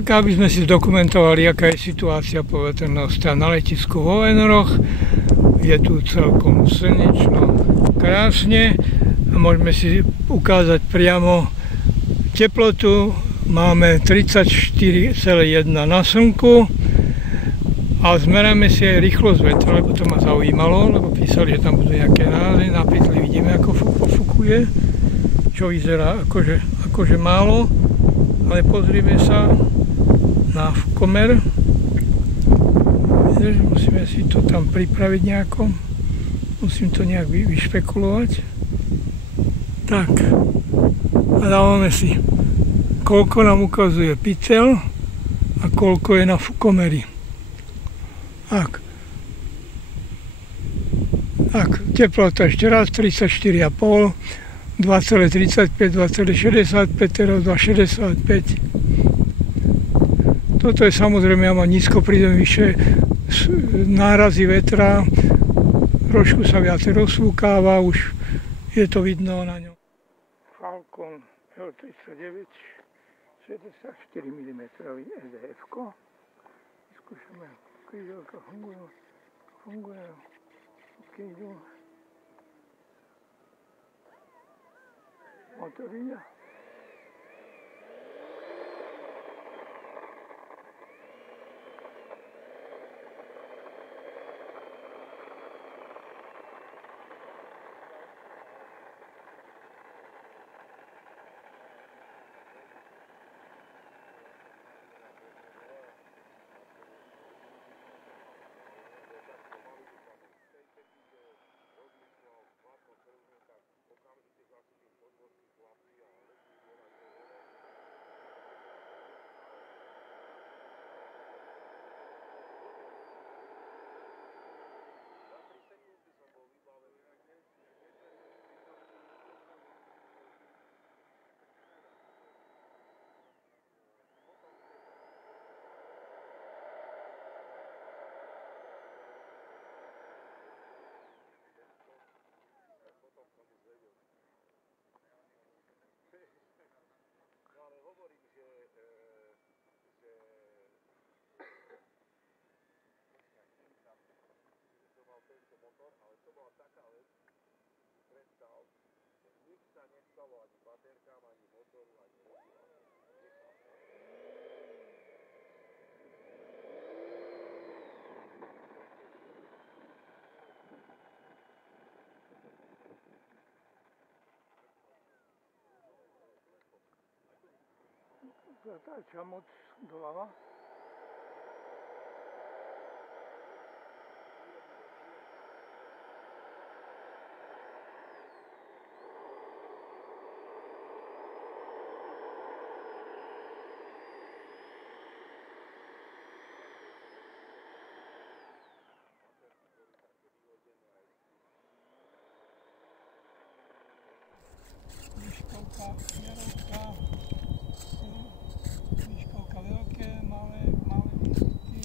Tak, aby sme si zdokumentovali, aká je situácia poveternostá na letisku vo Venoroch. Je tu celkom slnečno, krásne a môžeme si ukázať priamo teplotu. Máme 34,1 na slnku a zmeráme si aj rýchlosť vetra, lebo to ma zaujímalo, lebo písali, že tam budú nejaké nárazy, na pytli vidíme, ako pofukuje, čo vyzerá akože málo, ale pozrime sa na fukomer. Musíme si to tam pripraviť nejako. Musím to nejak vyšpekulovať. Tak. A dávame si, koľko nám ukazuje pytel a koľko je na fukomeri. Tak. Tak, teplota ešte raz 34,5, 2,35, 2,65, teraz 2,65. Toto je samozrejme, ja mám nízko, prídem vyššie nárazy vetra, trošku sa viacej rozfúkáva, už je to vidno na ňom. Falcon L39, 64 mm EDF-ko. Skúšame, krídelka funguje, krídel. Motor ide. Ale to bola taká vec, predstav, že nič sa nestalo ani baterkám, ani motoru, ani Zatáča moc doľava. Výškovka veľké, malé výškovky,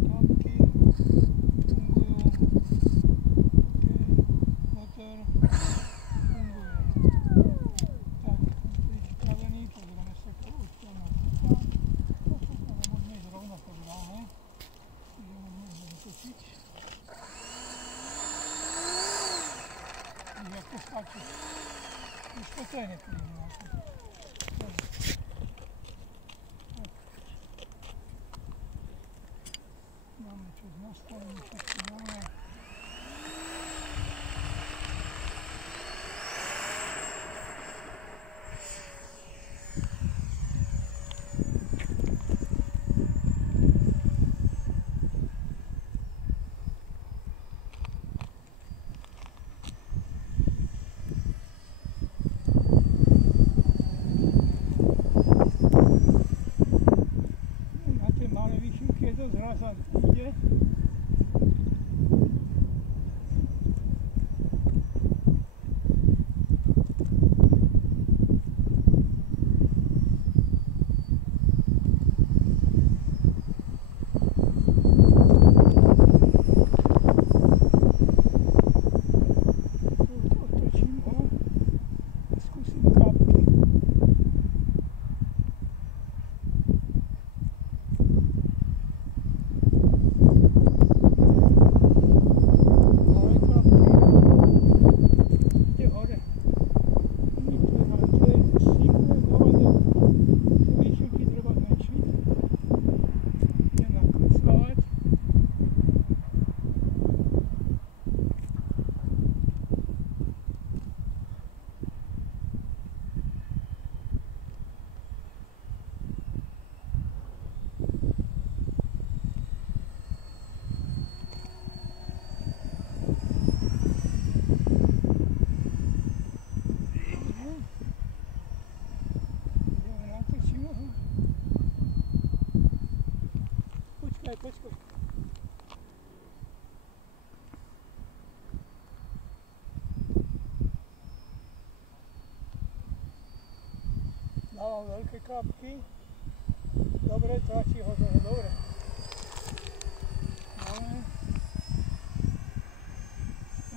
klapky, fungujú, motor funguje. Tak, pripravený, pozrieme sa to odtiaľ na ale môžeme ísť rovno pod dáme, že môžeme vytočiť. Ako skáče. Už toto je nepríjemné. Máme čo z nastavení, všetko máme. Zrazu ide. Počkaj, počkaj. Dávam veľké klapky. Dobre, tlačí ho dole, dobre. No.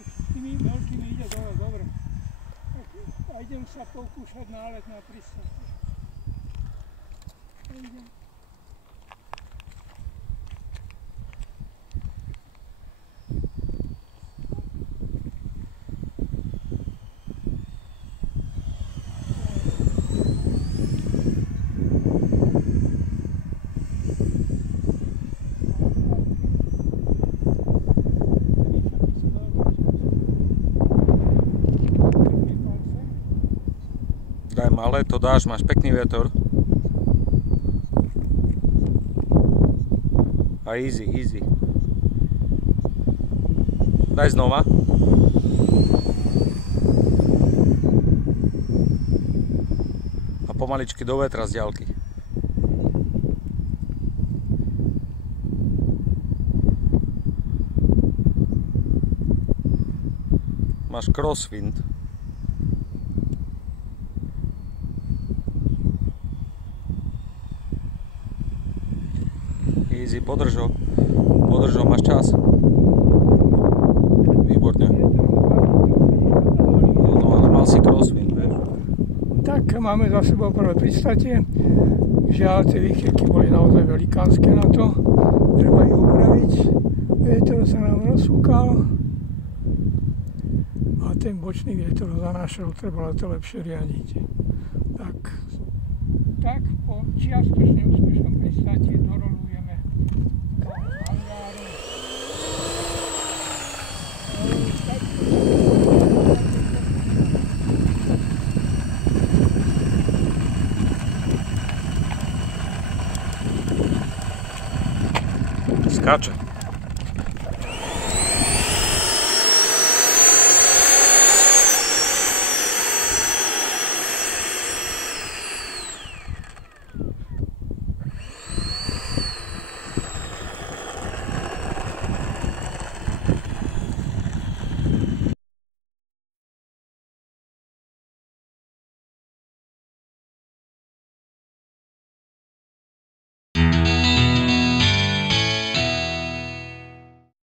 S tými veľkými ide dole, dobre. A idem sa pokúšať nálet na prístav. Idem. Daj malé, to dáš, máš pekný vietor. A easy, easy. Daj znova. A pomaličky do vetra z diaľky. Máš crosswind. Easy, podrž ho, máš čas. Výborne. No ale mal si crosswind, vieš? Tak, máme za sebou prvé pristátie. Žiaľ, tie výchylky boli naozaj velikánske na to. Treba ich upraviť. Vietor sa nám rozfúkal. A ten bočný vietor zanášal, treba to lepšie riadiť. Tak po čiastočne úspešnom pristátí dorolujeme do hangáru. Skáče.